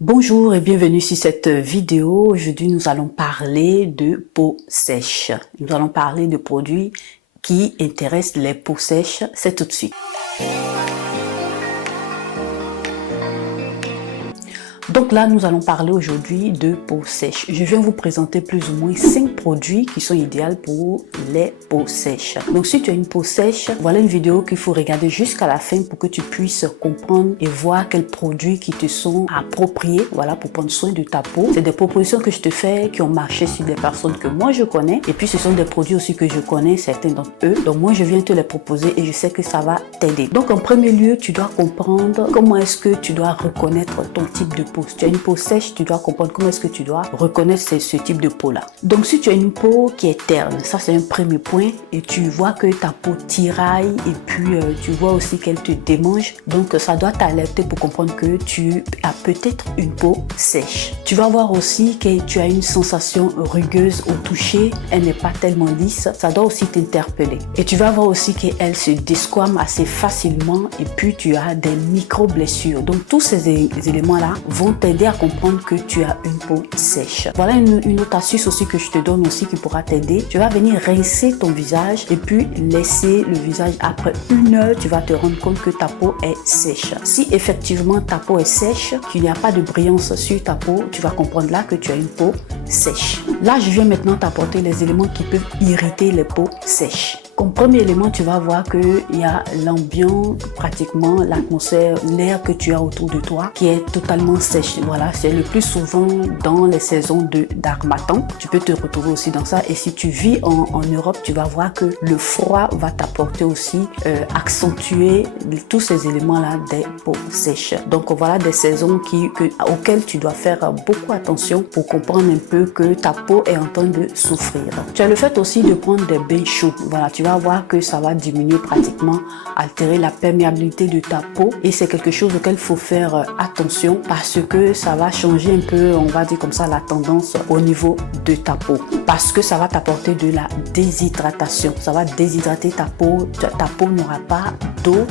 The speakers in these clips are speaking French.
Bonjour et bienvenue sur cette vidéo. Aujourd'hui, nous allons parler de peau sèche. Nous allons parler de produits qui intéressent les peaux sèches. C'est tout de suite. Donc là, nous allons parler aujourd'hui de peau sèche. Je viens vous présenter plus ou moins 5 produits qui sont idéaux pour les peaux sèches. Donc si tu as une peau sèche, voilà une vidéo qu'il faut regarder jusqu'à la fin pour que tu puisses comprendre et voir quels produits qui te sont appropriés, voilà, pour prendre soin de ta peau. C'est des propositions que je te fais qui ont marché sur des personnes que moi je connais. Et puis ce sont des produits aussi que je connais, certains d'entre eux. Donc moi je viens te les proposer et je sais que ça va t'aider. Donc en premier lieu, tu dois comprendre comment est-ce que tu dois reconnaître ton type de peau. Si tu as une peau sèche, tu dois comprendre comment est-ce que tu dois reconnaître ce type de peau là. Donc si tu as une peau qui est terne, ça c'est un premier point, et tu vois que ta peau tiraille et puis tu vois aussi qu'elle te démange, donc ça doit t'alerter pour comprendre que tu as peut-être une peau sèche. Tu vas voir aussi que tu as une sensation rugueuse au toucher, elle n'est pas tellement lisse, ça doit aussi t'interpeller. Et tu vas voir aussi qu'elle se desquame assez facilement et puis tu as des micro-blessures. Donc tous ces éléments là vont t'aider à comprendre que tu as une peau sèche. Voilà une autre astuce aussi que je te donne aussi qui pourra t'aider. Tu vas venir rincer ton visage et puis laisser le visage après 1 heure, tu vas te rendre compte que ta peau est sèche. Si effectivement ta peau est sèche, qu'il n'y a pas de brillance sur ta peau, tu vas comprendre là que tu as une peau sèche. Là, je viens maintenant t'apporter les éléments qui peuvent irriter les peaux sèches. Comme premier élément, tu vas voir qu'il y a l'ambiance, pratiquement l'atmosphère, l'air que tu as autour de toi qui est totalement sèche. Voilà, c'est le plus souvent dans les saisons d'harmattan. Tu peux te retrouver aussi dans ça. Et si tu vis en Europe, tu vas voir que le froid va t'apporter aussi, accentuer tous ces éléments-là des peaux sèches. Donc voilà des saisons auxquelles tu dois faire beaucoup attention pour comprendre un peu que ta peau est en train de souffrir. Tu as le fait aussi de prendre des bains chauds. Voilà, tu vas voir que ça va diminuer pratiquement, altérer la perméabilité de ta peau, et c'est quelque chose auquel il faut faire attention parce que ça va changer un peu, on va dire comme ça, la tendance au niveau de ta peau, parce que ça va t'apporter de la déshydratation, ça va déshydrater ta peau n'aura pas d'eau,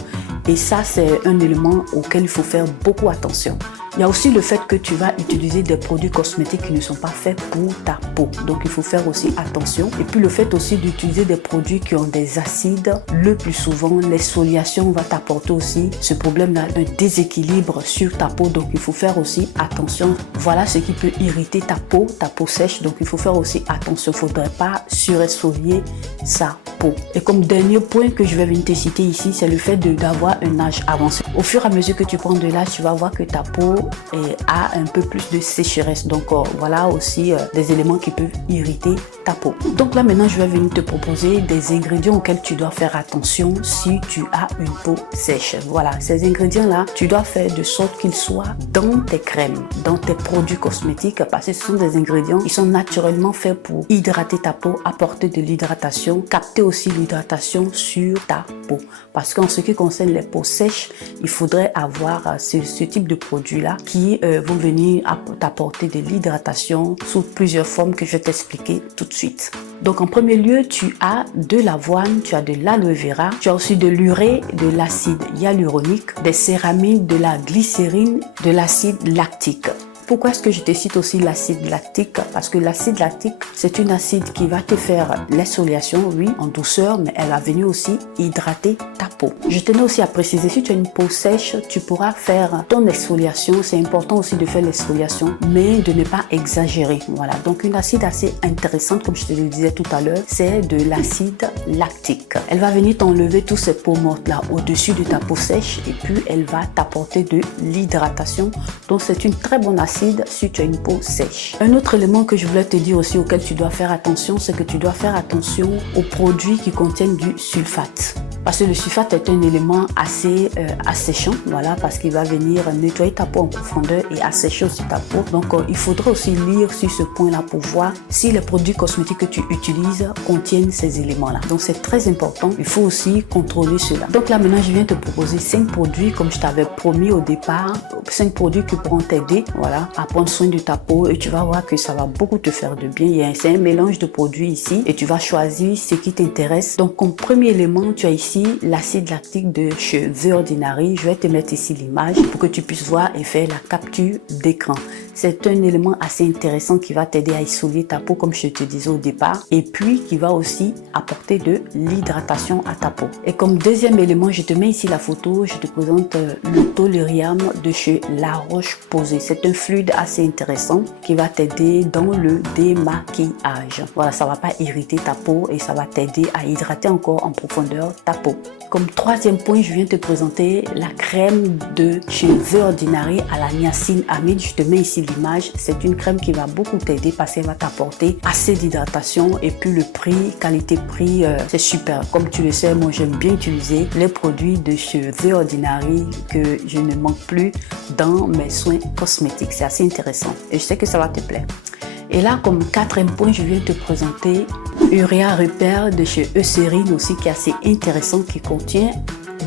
et ça c'est un élément auquel il faut faire beaucoup attention. Il y a aussi le fait que tu vas utiliser des produits cosmétiques qui ne sont pas faits pour ta peau. Donc, il faut faire aussi attention. Et puis, le fait aussi d'utiliser des produits qui ont des acides, le plus souvent, l'exfoliation va t'apporter aussi ce problème-là, un déséquilibre sur ta peau. Donc, il faut faire aussi attention. Voilà ce qui peut irriter ta peau sèche. Donc, il faut faire aussi attention. Il ne faudrait pas surexfolier sa peau. Et comme dernier point que je vais venir te citer ici, c'est le fait d'avoir un âge avancé. Au fur et à mesure que tu prends de l'âge, tu vas voir que ta peau a un peu plus de sécheresse. Donc voilà aussi des éléments qui peuvent irriter ta peau. Donc là maintenant je vais venir te proposer des ingrédients auxquels tu dois faire attention si tu as une peau sèche. Voilà, ces ingrédients là tu dois faire de sorte qu'ils soient dans tes crèmes, dans tes produits cosmétiques, parce que ce sont des ingrédients qui sont naturellement faits pour hydrater ta peau, apporter de l'hydratation, capter aussi l'hydratation sur ta peau. Parce qu'en ce qui concerne les peaux sèches, il faudrait avoir ce type de produits là qui vont venir t'apporter de l'hydratation sous plusieurs formes que je vais t'expliquer tout de suite. Donc en premier lieu, tu as de l'avoine, tu as de l'aloe vera, tu as aussi de l'urée, de l'acide hyaluronique, des céramides, de la glycérine, de l'acide lactique. Pourquoi est-ce que je te cite aussi l'acide lactique? Parce que l'acide lactique, c'est une acide qui va te faire l'exfoliation, oui, en douceur, mais elle va venir aussi hydrater ta peau. Je tenais aussi à préciser, si tu as une peau sèche, tu pourras faire ton exfoliation. C'est important aussi de faire l'exfoliation, mais de ne pas exagérer. Voilà, donc une acide assez intéressante, comme je te le disais tout à l'heure, c'est de l'acide lactique. Elle va venir t'enlever tous ces peaux mortes là au-dessus de ta peau sèche, et puis elle va t'apporter de l'hydratation. Donc c'est une très bonne acide si tu as une peau sèche. Un autre élément que je voulais te dire aussi auquel tu dois faire attention, c'est que tu dois faire attention aux produits qui contiennent du sulfate. Parce que le sulfate est un élément assez asséchant, voilà, parce qu'il va venir nettoyer ta peau en profondeur et assécher aussi ta peau. Donc, il faudra aussi lire sur ce point-là pour voir si les produits cosmétiques que tu utilises contiennent ces éléments-là. Donc, c'est très important. Il faut aussi contrôler cela. Donc là, maintenant, je viens te proposer 5 produits, comme je t'avais promis au départ, 5 produits qui pourront t'aider, voilà, à prendre soin de ta peau, et tu vas voir que ça va beaucoup te faire de bien. C'est un mélange de produits ici et tu vas choisir ce qui t'intéresse. Donc, comme premier élément, tu as ici ici l'acide lactique de chez The Ordinary. Je vais te mettre ici l'image pour que tu puisses voir et faire la capture d'écran. C'est un élément assez intéressant qui va t'aider à exfolier ta peau comme je te disais au départ et puis qui va aussi apporter de l'hydratation à ta peau. Et comme deuxième élément, je te mets ici la photo, je te présente le Toleriam de chez La Roche-Posay. C'est un fluide assez intéressant qui va t'aider dans le démaquillage. Voilà, ça va pas irriter ta peau et ça va t'aider à hydrater encore en profondeur ta peau. Comme troisième point, je viens te présenter la crème de chez The Ordinary à la niacinamide. Je te mets ici l'image. C'est une crème qui va beaucoup t'aider parce qu'elle va t'apporter assez d'hydratation et puis le prix, qualité-prix, c'est super. Comme tu le sais, moi j'aime bien utiliser les produits de chez The Ordinary que je ne manque plus dans mes soins cosmétiques. C'est assez intéressant et je sais que ça va te plaire. Et là, comme quatrième point, je viens te présenter Urea Repair de chez Eucérine aussi, qui est assez intéressant, qui contient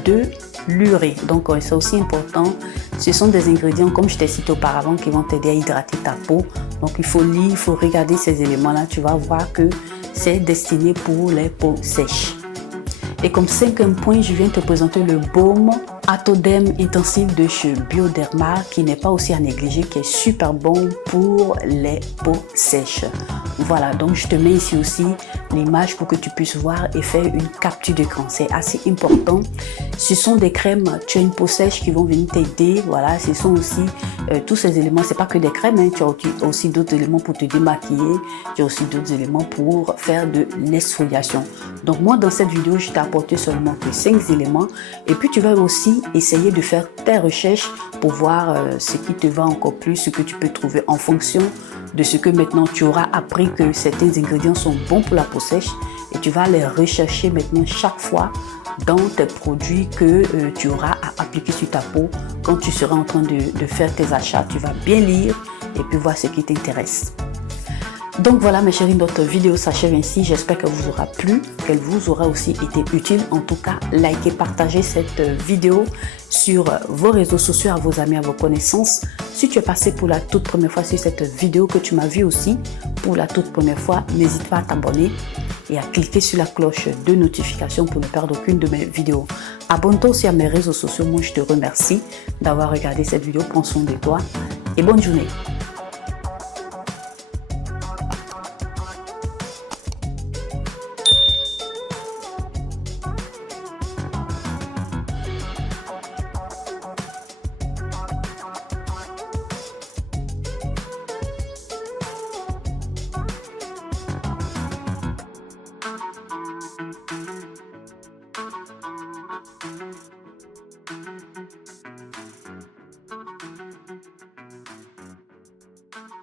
de l'urée. Donc, c'est aussi important. Ce sont des ingrédients, comme je t'ai cité auparavant, qui vont t'aider à hydrater ta peau. Donc, il faut lire, il faut regarder ces éléments-là. Tu vas voir que c'est destiné pour les peaux sèches. Et comme cinquième point, je viens te présenter le baume Atodem Intensif de chez Bioderma, qui n'est pas aussi à négliger, qui est super bon pour les peaux sèches. Voilà, donc je te mets ici aussi l'image pour que tu puisses voir et faire une capture d'écran. C'est assez important. Ce sont des crèmes, tu as une peau sèche qui vont venir t'aider. Voilà, ce sont aussi tous ces éléments. C'est pas que des crèmes, hein. Tu as aussi d'autres éléments pour te démaquiller. Tu as aussi d'autres éléments pour faire de l'exfoliation. Donc moi, dans cette vidéo, je t'ai apporté seulement que 5 éléments. Et puis tu vas aussi essayer de faire tes recherches pour voir ce qui te va encore plus, ce que tu peux trouver en fonction de ce que maintenant tu auras appris que certains ingrédients sont bons pour la peau sèche et tu vas les rechercher maintenant chaque fois dans tes produits que tu auras à appliquer sur ta peau. Quand tu seras en train de faire tes achats, tu vas bien lire et puis voir ce qui t'intéresse. Donc voilà mes chéris, notre vidéo s'achève ainsi. J'espère qu'elle vous aura plu, qu'elle vous aura aussi été utile. En tout cas, likez, partagez cette vidéo sur vos réseaux sociaux, à vos amis, à vos connaissances. Si tu es passé pour la toute première fois sur cette vidéo, que tu m'as vu aussi pour la toute première fois, n'hésite pas à t'abonner et à cliquer sur la cloche de notification pour ne perdre aucune de mes vidéos. Abonne-toi aussi à mes réseaux sociaux. Moi, je te remercie d'avoir regardé cette vidéo. Prends soin de toi et bonne journée.